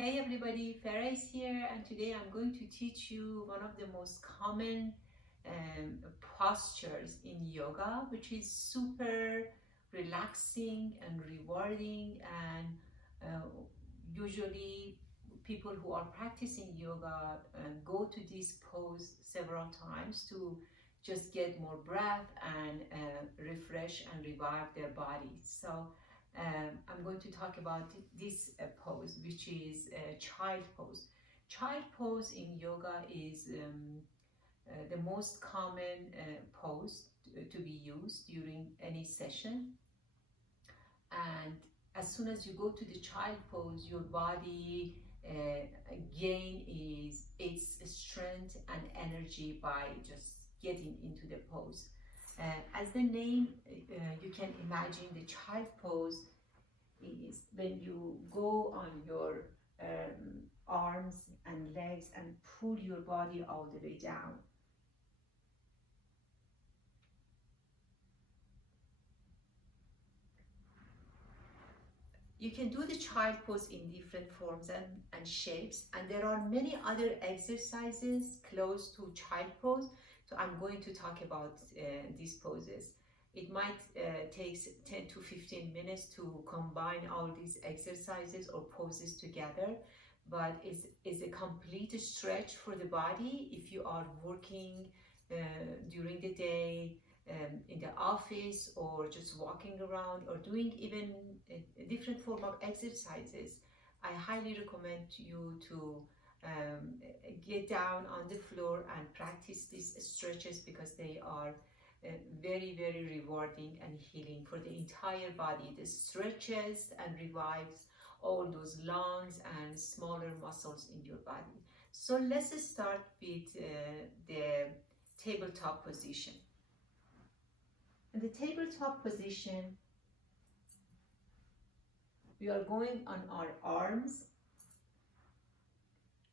Hey everybody, Farah is here, and today I'm going to teach you one of the most common postures in yoga, which is super relaxing and rewarding. And uh, usually, people who are practicing yoga go to this pose several times to just get more breath and refresh and revive their body. So I'm going to talk about this pose, which is child pose. Child pose in yoga is the most common pose to be used during any session. And as soon as you go to the child pose, your body gain is its strength and energy by just getting into the pose. As the name, you can imagine the child pose is when you go on your arms and legs and pull your body all the way down. You can do the child pose in different forms and shapes, and there are many other exercises close to child pose. So I'm going to talk about these poses. It might take 10 to 15 minutes to combine all these exercises or poses together, but it's a complete stretch for the body if you are working during the day, in the office, or just walking around, or doing even a different form of exercises. I highly recommend you to get down on the floor and practice these stretches because they are very rewarding and healing for the entire body. The stretches and revives all those lungs and smaller muscles in your body. So let's start with the tabletop position. In the tabletop position, we are going on our arms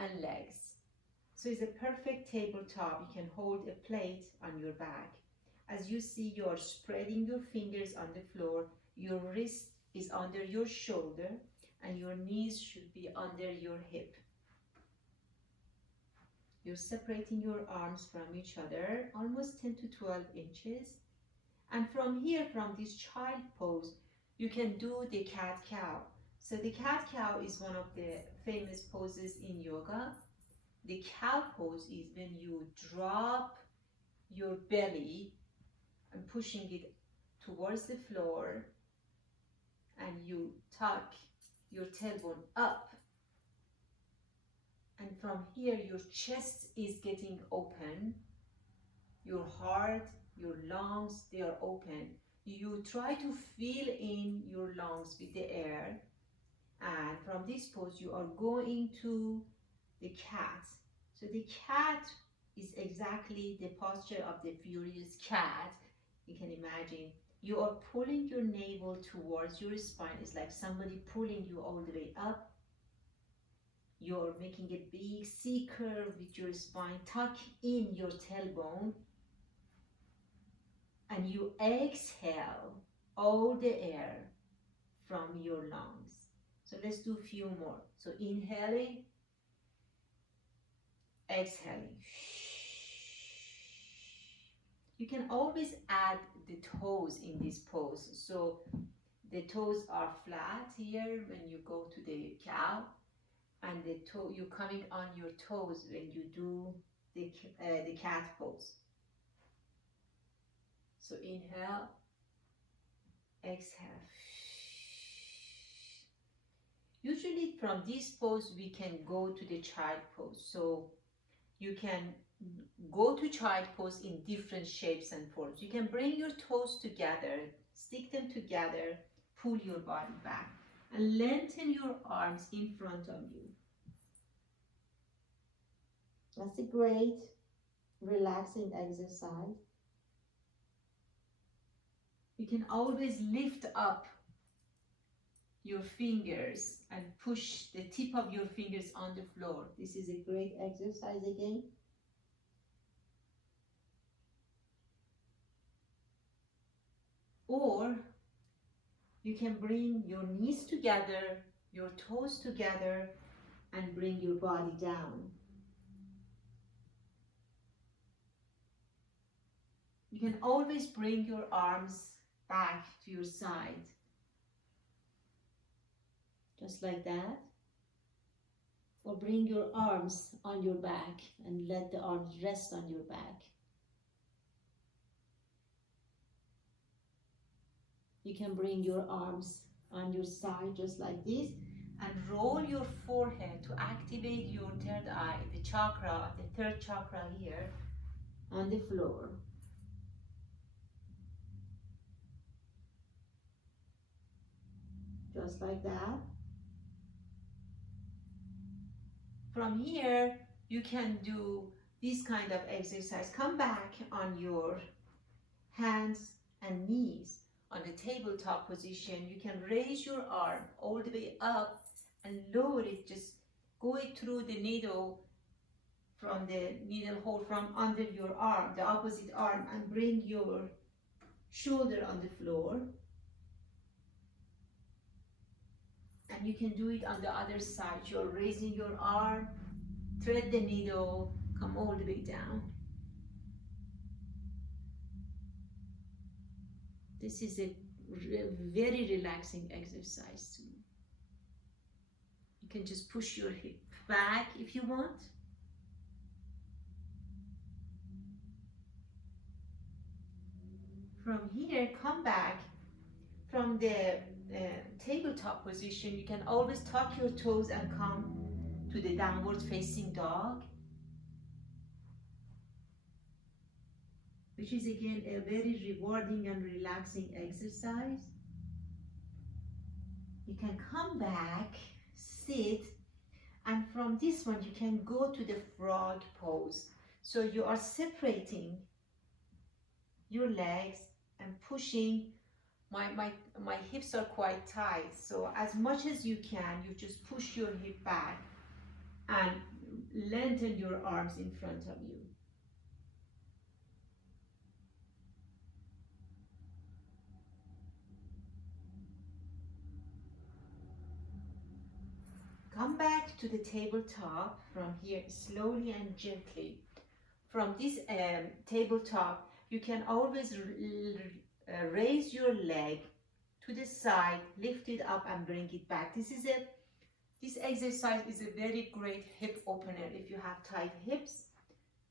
and legs. So it's a perfect tabletop. You can hold a plate on your back. As you see, you are spreading your fingers on the floor. Your wrist is under your shoulder and your knees should be under your hip. You're separating your arms from each other, almost 10 to 12 inches. And from here, from this child pose, you can do the cat-cow. So the cat-cow is one of the famous poses in yoga. The cow pose is when you drop your belly and pushing it towards the floor, and you tuck your tailbone up. And from here, your chest is getting open, your heart, your lungs, they are open. You try to fill in your lungs with the air, and from this pose you are going to the cat. So the cat is exactly the posture of the furious cat. You can imagine you are pulling your navel towards your spine. It's like somebody pulling you all the way up. You're making a big C curve with your spine. Tuck in your tailbone, and you exhale all the air from your lungs. So let's do a few more. So inhaling, exhaling. You can always add the toes in this pose. So the toes are flat here when you go to the cow, and the toe, you're coming on your toes when you do the cat pose. So inhale, exhale. Usually from this pose we can go to the child pose. So you can go to child pose in different shapes and forms. You can bring your toes together, stick them together, pull your body back, and lengthen your arms in front of you. That's a great relaxing exercise. You can always lift up your fingers and push the tip of your fingers on the floor. This is a great exercise again. Or you can bring your knees together, your toes together, and bring your body down. You can always bring your arms back to your side, just like that. Or bring your arms on your back and let the arms rest on your back. You can bring your arms on your side just like this and roll your forehead to activate your third eye, the chakra, the third chakra here on the floor. Just like that. From here, you can do this kind of exercise. Come back on your hands and knees on the tabletop position. You can raise your arm all the way up and lower it, just go it through the needle from the needle hole from under your arm, the opposite arm, and bring your shoulder on the floor. And you can do it on the other side. You're raising your arm, thread the needle, come all the way down. This is a very relaxing exercise too. You can just push your hip back if you want. From here, come back from the tabletop position. You can always tuck your toes and come to the downward facing dog, which is again a very rewarding and relaxing exercise. You can come back, sit, and from this one you can go to the frog pose. So you are separating your legs and pushing. My hips are quite tight, so as much as you can, you just push your hip back and lengthen your arms in front of you. Come back to the tabletop from here slowly and gently. From this tabletop, you can always raise your leg to the side, lift it up and bring it back. This exercise is a very great hip opener. If you have tight hips,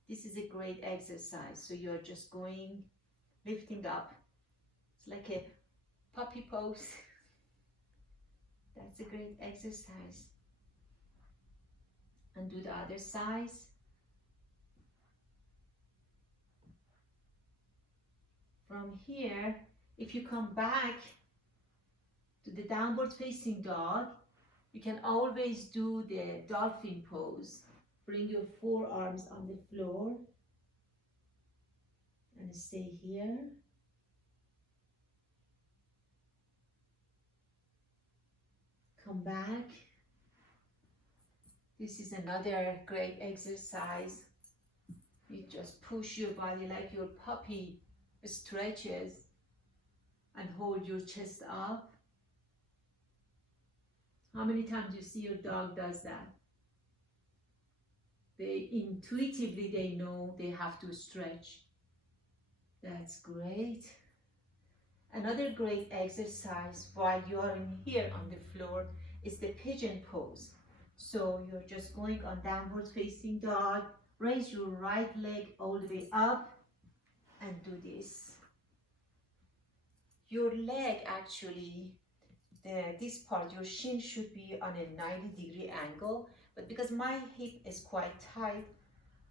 this is a great exercise. So you're just going, lifting up. It's like a puppy pose. That's a great exercise. And do the other side. From here, if you come back to the downward facing dog, you can always do the dolphin pose. Bring your forearms on the floor and stay here. Come back. This is another great exercise. You just push your body like your puppy stretches and hold your chest up. How many times you see your dog does that? They intuitively, they know they have to stretch. That's great. Another great exercise while you are in here on the floor is the pigeon pose. So you're just going on downward facing dog, raise your right leg all the way up and do this. Your leg actually, this part, your shin should be on a 90-degree angle, but because my hip is quite tight,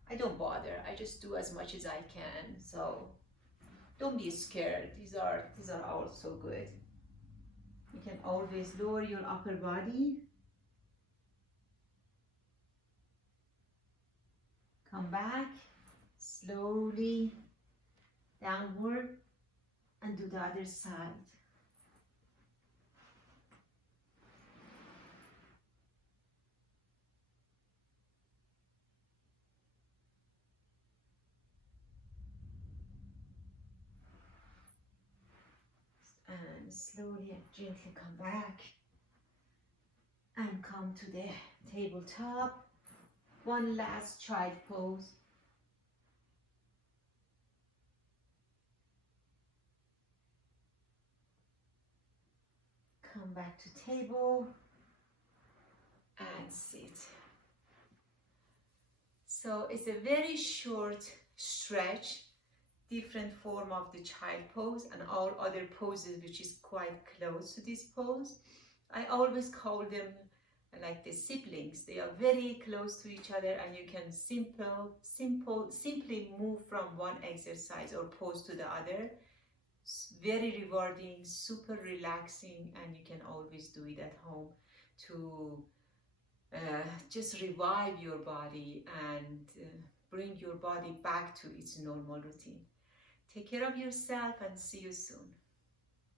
I don't bother. I just do as much as I can. So don't be scared. These are also good. You can always lower your upper body. Come back slowly downward and do the other side. And slowly and gently come back and come to the tabletop. One last child pose. Come back to table and sit. So it's a very short stretch, different form of the child pose and all other poses which is quite close to this pose. I always call them like the siblings. They are very close to each other and you can simply move from one exercise or pose to the other. It's very rewarding, super relaxing, and you can always do it at home to just revive your body and bring your body back to its normal routine. Take care of yourself and see you soon.